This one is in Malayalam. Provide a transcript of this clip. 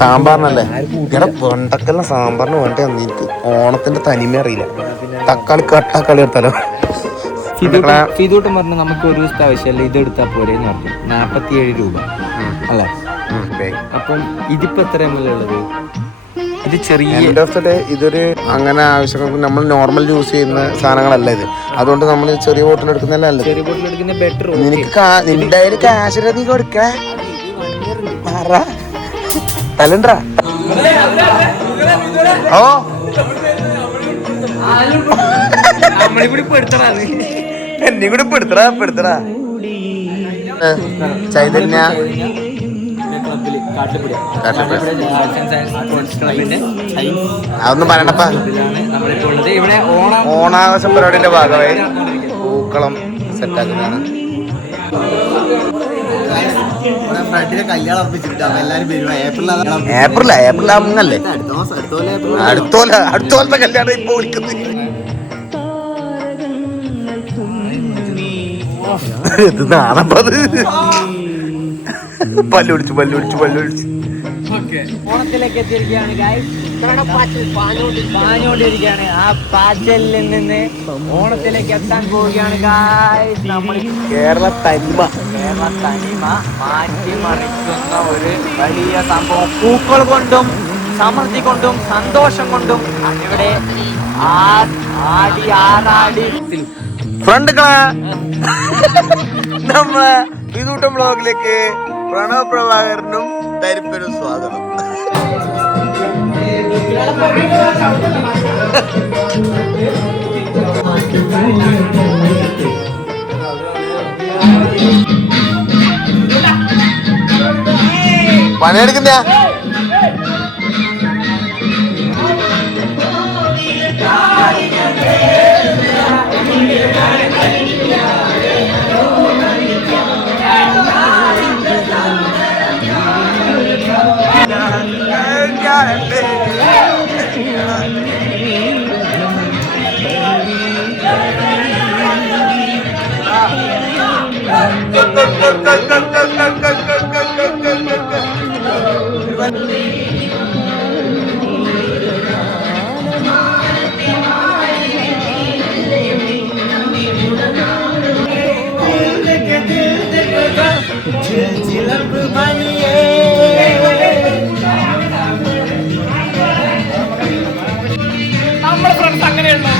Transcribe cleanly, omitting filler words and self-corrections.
സാമ്പാറിനല്ലേ ഇവിടെ വെണ്ടക്കെല്ലാം സാമ്പാറിന് വേണ്ട എനിക്ക് ഓണത്തിന്റെ തനിമ അറിയില്ല. തക്കാളി കട്ടാക്കളി എടുത്താലോ. ഇതോട്ടും പറഞ്ഞു നമുക്ക് ഒരു ദിവസത്തെ ആവശ്യമല്ല, ഇത് എടുത്താൽ പോരെന്ന് പറഞ്ഞു. 47 രൂപ അല്ലേ? അപ്പം ഇതിപ്പോ എത്ര ml ഉള്ളത്? ഇത് ചെറിയ ഇതൊരു അങ്ങനെ ആവശ്യം നമ്മൾ നോർമൽ യൂസ് ചെയ്യുന്ന സാധനങ്ങളല്ല ഇത്. അതുകൊണ്ട് നമ്മൾ ചെറിയ ബോട്ടിൽ എടുക്കുന്നതല്ല. ചെറിയ ബോട്ടിൽ എടുക്കുന്ന ബെറ്റർ. നിന്റെ ക്യാഷ് നീ കൊടുക്കേ തലണ്ടാ. ഓ എന്നെ കൂടി പെടുത്തടാ. ചൈതന്യ അതൊന്നും പറയണ്ടപ്പാ. ഓണാഘോഷ പരിപാടിന്റെ ഭാഗമായി പൂക്കളം സെറ്റാക്കുന്നതാണ്. ഏപ്രിൽ അങ്ങല്ലേ? അടുത്തോലത്തെ കല്യാണം ഇപ്പൊ വിളിക്കുന്നത്. ഇത് നാണപ്പത് പല്ലൊടിച്ചു. ഓണത്തിലേക്ക് എത്തിയിരിക്കുകയാണ് പാഞ്ഞുകൊണ്ടിരിക്കുകയാണ്. ആ പാച്ചലിൽ നിന്ന് ഓണത്തിലേക്ക് എത്താൻ പോവുകയാണ് ഗായ്സ്. നമ്മൾ കേരള തനിമ മാറ്റിമറിക്കുന്ന ഒരു വലിയ സംഭവം. പൂക്കൾ കൊണ്ടും സമൃദ്ധി കൊണ്ടും സന്തോഷം കൊണ്ടും ഇവിടെ ആറാടി ഫ്രണ്ടുകളെ നമ്മളെ ഇതൂട്ടം ബ്ലോഗിലേക്ക് പ്രണവ് പ്രഭാകരനും തരിപ്പനും സ്വാഗതം. പണിയെടുക്കുന്ന നമ്മുടെ ഫ്രണ്ട്സ് അങ്ങനെയുണ്ടോ?